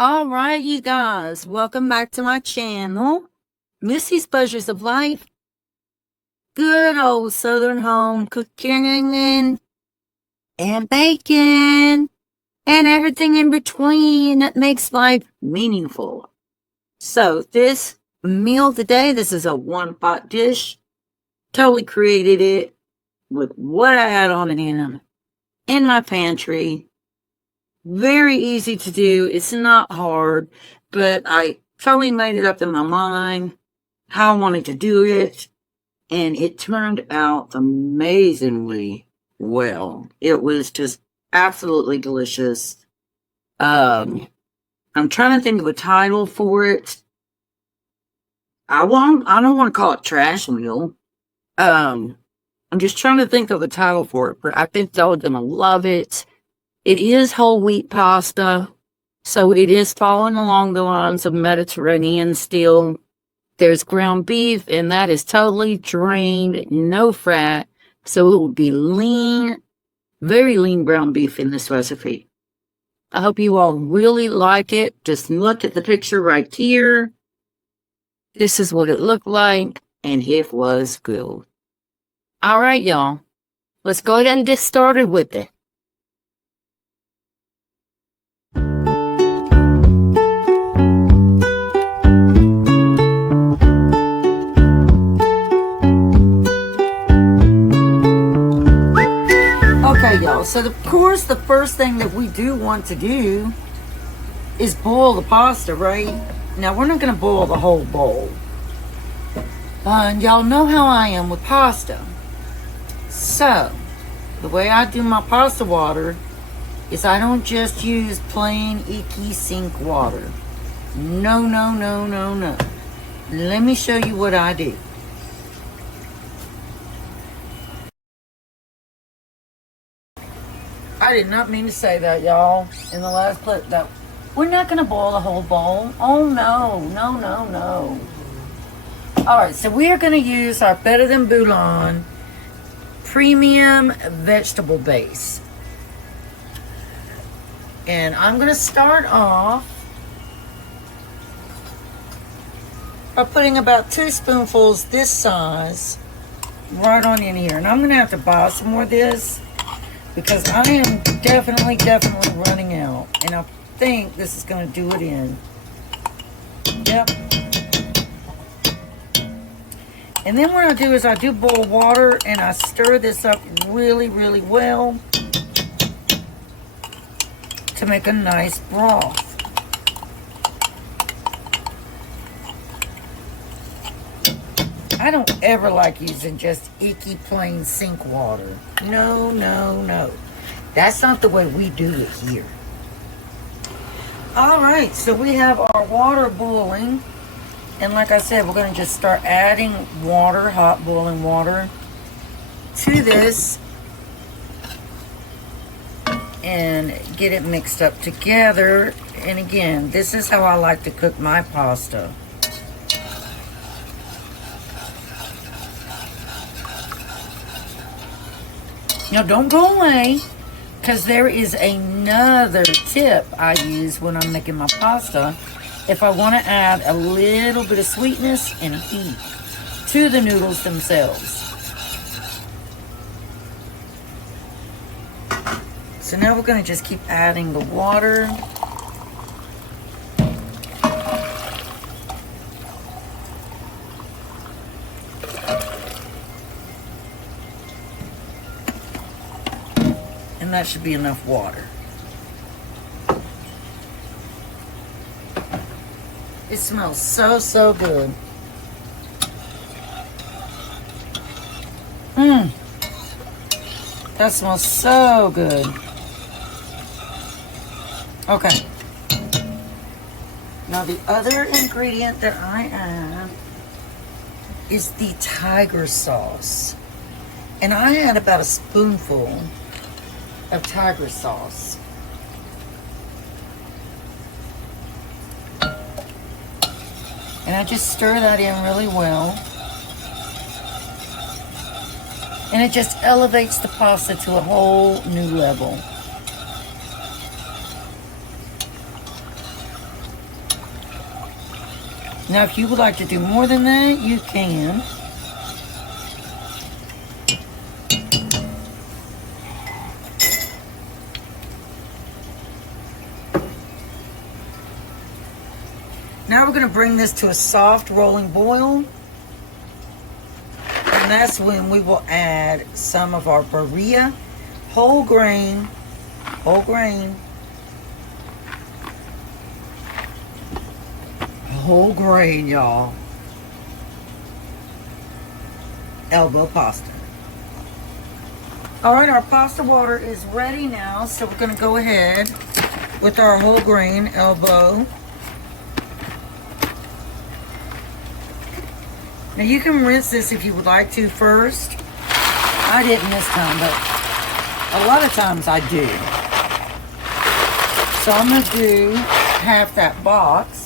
All right, you guys, welcome back to my channel, Missy's Pleasures of Life. Good old Southern home cooking and bacon and everything in between that makes life meaningful. So this meal today, this is a one-pot dish. Totally created it with what I had on hand in my pantry. Very easy to do. It's not hard, but I totally made it up in my mind how I wanted to do it, and it turned out amazingly well. It was just absolutely delicious. I'm trying to think of a title for it. I don't want to call it trash meal. I'm just trying to think of a title for it, but I think y'all are gonna love it. It is whole wheat pasta, so it is following along the lines of Mediterranean still. There's ground beef, and that is totally drained, no fat, so it will be lean, very lean ground beef in this recipe. I hope you all really like it. Just look at the picture right here. This is what it looked like, and it was good. All right, y'all. Let's go ahead and get started with it. Okay, y'all, so of course the first thing that we do want to do is boil the pasta, right? Now, we're not going to boil the whole bowl. And y'all know how I am with pasta. So, the way I do my pasta water is I don't just use plain, icky sink water. No, no, no, no, no. Let me show you what I do. I did not mean to say that, y'all, in the last clip. That we're not going to boil the whole bowl. Oh, no, no, no, no. All right, so we are going to use our Better Than Bouillon premium vegetable base. And I'm going to start off by putting about 2 spoonfuls this size right on in here. And I'm going to have to buy some more of this, because I am definitely running out. And I think this is going to do it in. Yep. And then what I do is I do boil water and I stir this up really, really well to make a nice broth. I don't ever like using just icky plain sink water. No, no, no. That's not the way we do it here. All right, so we have our water boiling. And like I said, we're going to just start adding water, hot boiling water, to this. And get it mixed up together. And again, this is how I like to cook my pasta. Now, don't go away, because there is another tip I use when I'm making my pasta. If I want to add a little bit of sweetness and heat to the noodles themselves. So now we're going to just keep adding the water. And that should be enough water. It smells so, so good. That smells so good. Okay. Now the other ingredient that I add is the tiger sauce. And I add about a spoonful of tiger sauce. And I just stir that in really well. And it just elevates the pasta to a whole new level. Now, if you would like to do more than that, you can. Now we're going to bring this to a soft rolling boil. And that's when we will add some of our paprika, whole grain, y'all. Elbow pasta. All right, our pasta water is ready now, so we're going to go ahead with our whole grain elbow. Now you can rinse this if you would like to first. I didn't this time, but a lot of times I do. So I'm going to do half that box.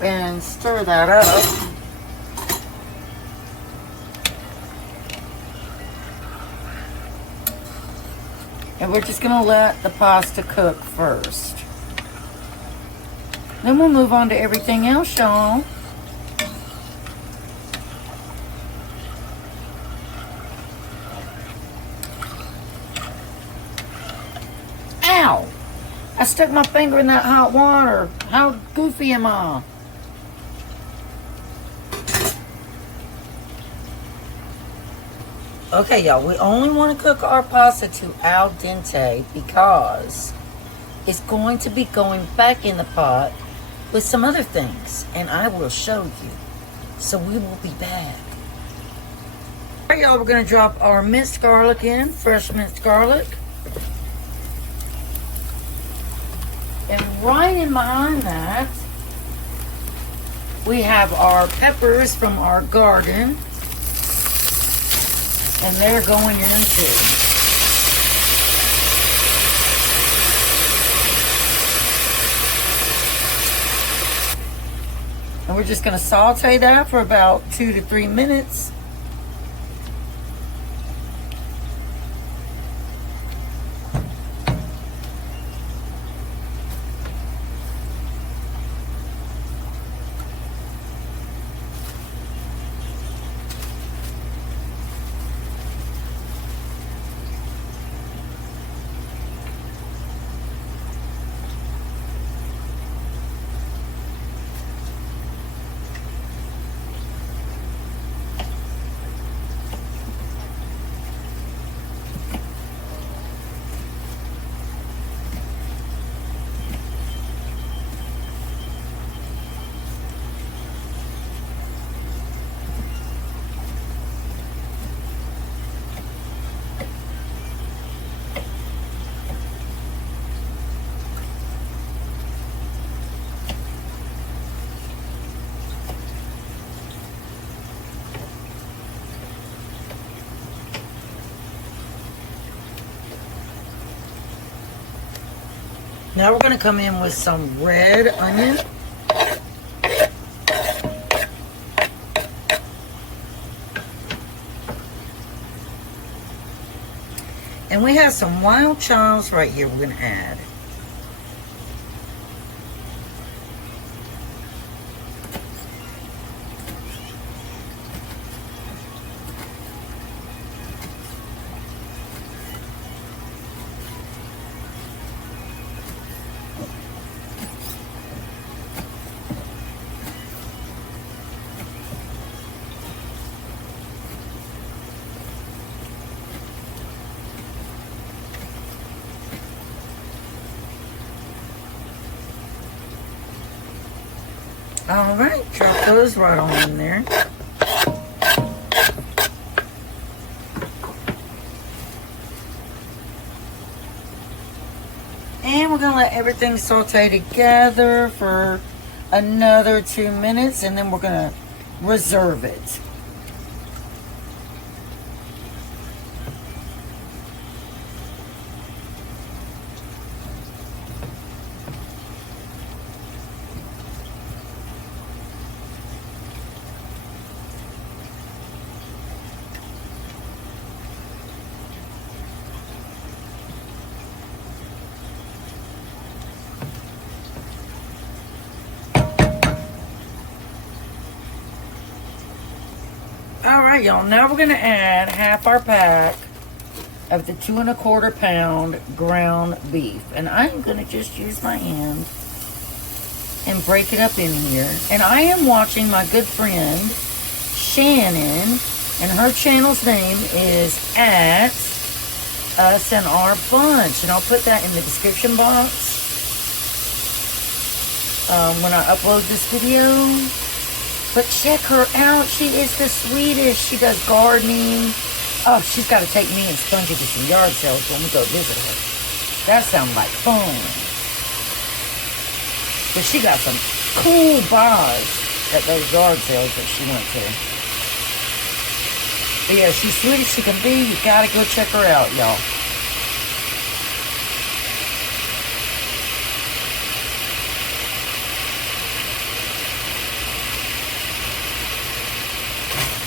And stir that up. And we're just going to let the pasta cook first. Then we'll move on to everything else, y'all. Ow! I stuck my finger in that hot water. How goofy am I? Okay, y'all, we only want to cook our pasta to al dente because it's going to be going back in the pot with some other things, and I will show you. So we will be back. All right, y'all, we're going to drop our minced garlic in, fresh minced garlic. And right in behind that, we have our peppers from our garden. And they're going in too. And we're just going to saute that for about 2 to 3 minutes. Now we're going to come in with some red onion. And we have some wild chives right here we're going to add. All right, drop those right on in there. And we're going to let everything saute together for another 2 minutes, and then we're going to reserve it. All right, y'all. Now we're going to add half our pack of the 2 1/4 pound ground beef. And I'm going to just use my hand and break it up in here. And I am watching my good friend Shannon, and her channel's name is at Us and Our Bunch. And I'll put that in the description box when I upload this video. But check her out. She is the sweetest. She does gardening. Oh, she's got to take me and Spongy to some yard sales when we go visit her. That sounds like fun. But she got some cool buys at those yard sales that she went to. But yeah, she's sweet as she can be. You got to go check her out, y'all.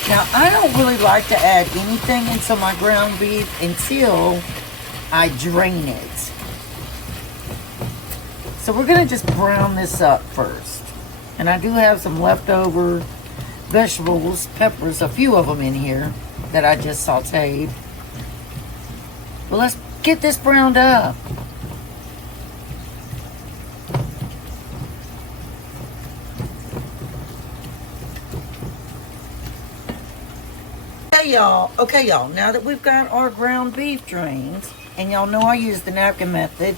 Now, I don't really like to add anything into my ground beef until I drain it. So we're going to just brown this up first. And I do have some leftover vegetables, peppers, a few of them in here that I just sauteed. But let's get this browned up. Okay, y'all, now that we've got our ground beef drained, and y'all know I use the napkin method,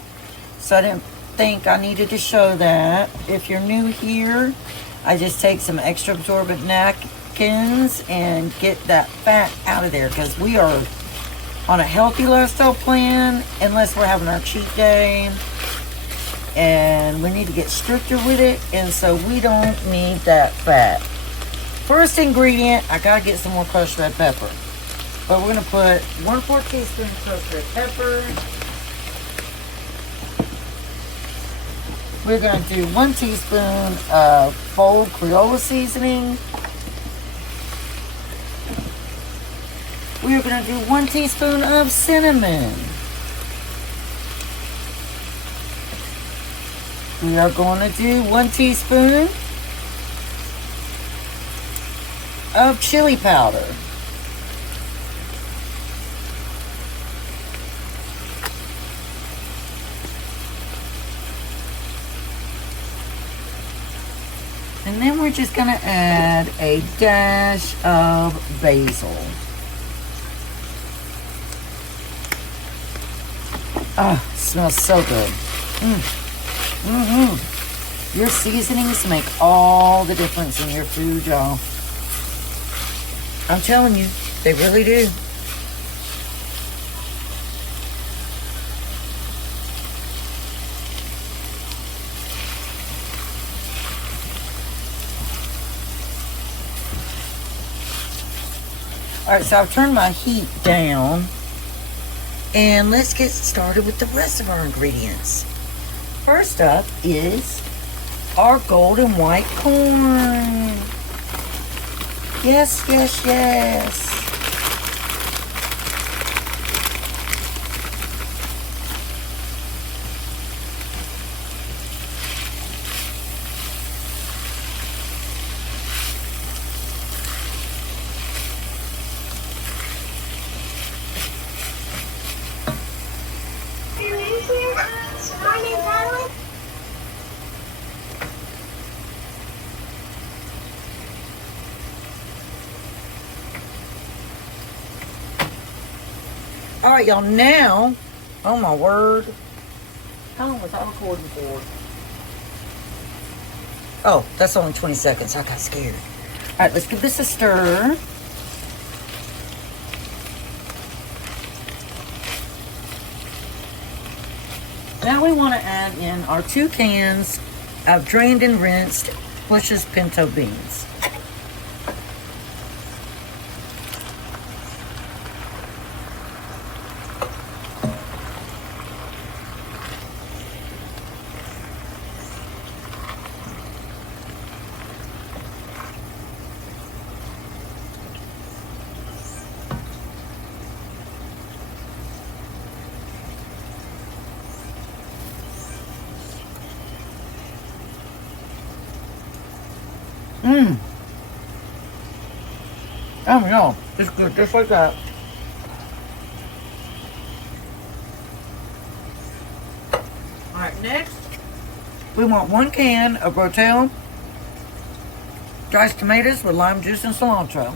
so I didn't think I needed to show that. If you're new here, I just take some extra absorbent napkins and get that fat out of there, because we are on a healthy lifestyle plan, unless we're having our cheat day, and we need to get stricter with it, and so we don't need that fat. First ingredient, I gotta get some more crushed red pepper. But we're gonna put 1/4 teaspoon crushed red pepper. We're gonna do 1 teaspoon of bold Crayola seasoning. We're gonna do 1 teaspoon of cinnamon. We are gonna do 1 teaspoon of chili powder. And then we're just going to add a dash of basil. Oh, it smells so good. Your seasonings make all the difference in your food, y'all. I'm telling you, they really do. Alright, so I've turned my heat down. And let's get started with the rest of our ingredients. First up is our golden white corn. Yes, yes, yes. All right, y'all, now, oh my word. How long was I recording for? Oh, that's only 20 seconds. I got scared. All right, let's give this a stir. Now we want to add in our 2 cans of drained and rinsed Bush's pinto beans. Oh no, it's good just like that. Alright, next we want 1 can of Rotel diced tomatoes with lime juice and cilantro.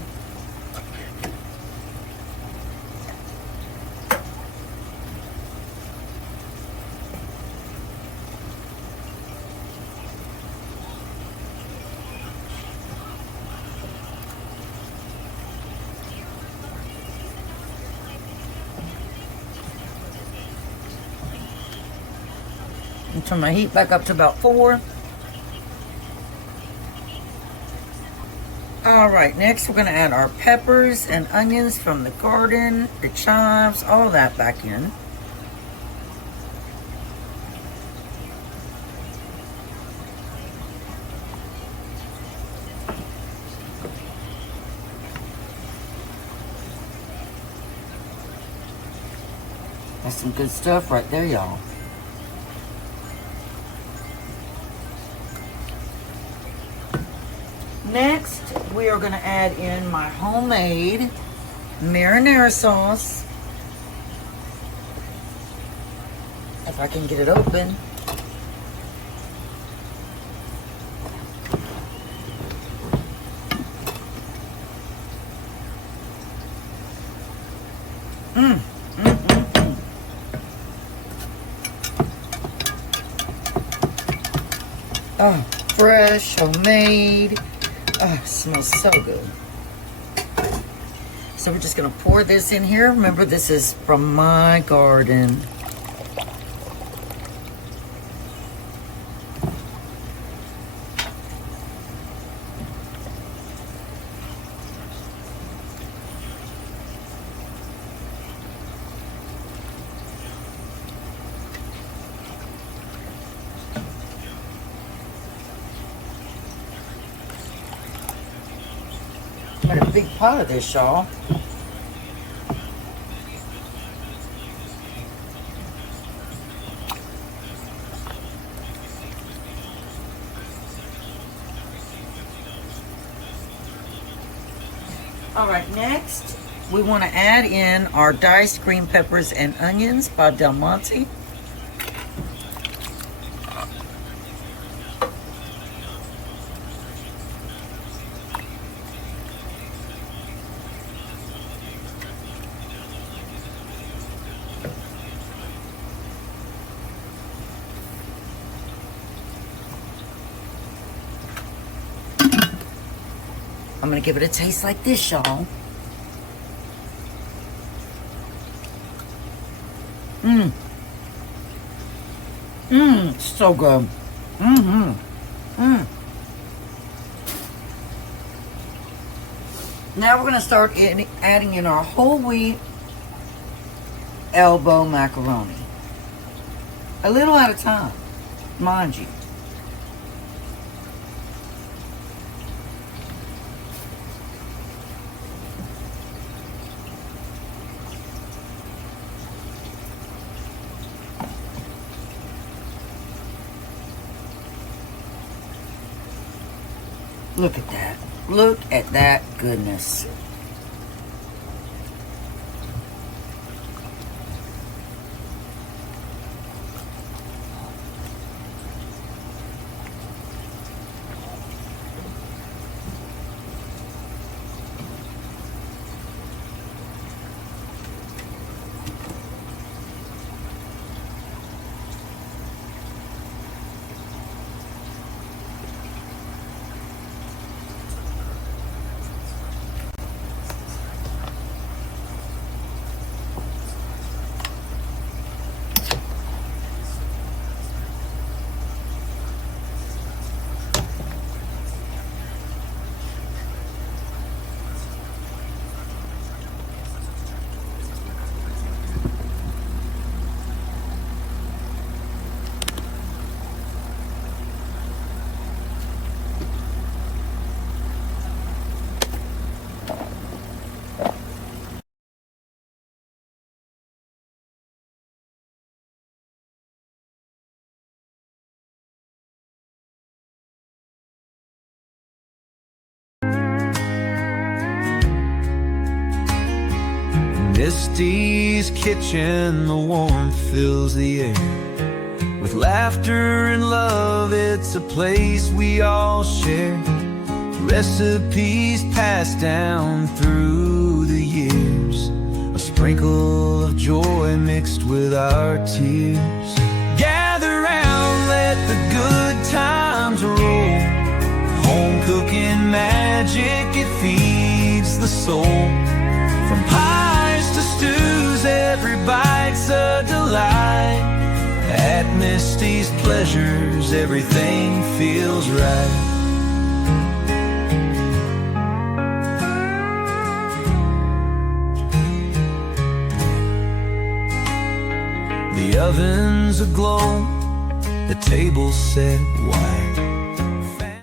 And turn my heat back up to about 4. Alright, next we're going to add our peppers and onions from the garden, the chives, all that back in. That's some good stuff right there, y'all. Next, we are going to add in my homemade marinara sauce. If I can get it open. Oh, fresh, homemade. Oh, it smells so good. So we're just going to pour this in here. Remember, this is from my garden. Got a big pot of this, y'all. All right, next we want to add in our diced green peppers and onions by Del Monte. I'm going to give it a taste like this, y'all. So good. Now we're going to start adding in our whole wheat elbow macaroni. A little at a time, mind you. Look at that. Look at that goodness. Misty's kitchen, the warmth fills the air. With laughter and love, it's a place we all share. Recipes passed down through the years, a sprinkle of joy mixed with our tears. Gather round, let the good times roll. Home cooking magic, it feeds the soul. From pies to stews, every bite's a delight. At Misty's Pleasures, everything feels right. The oven's aglow, the table's set wide.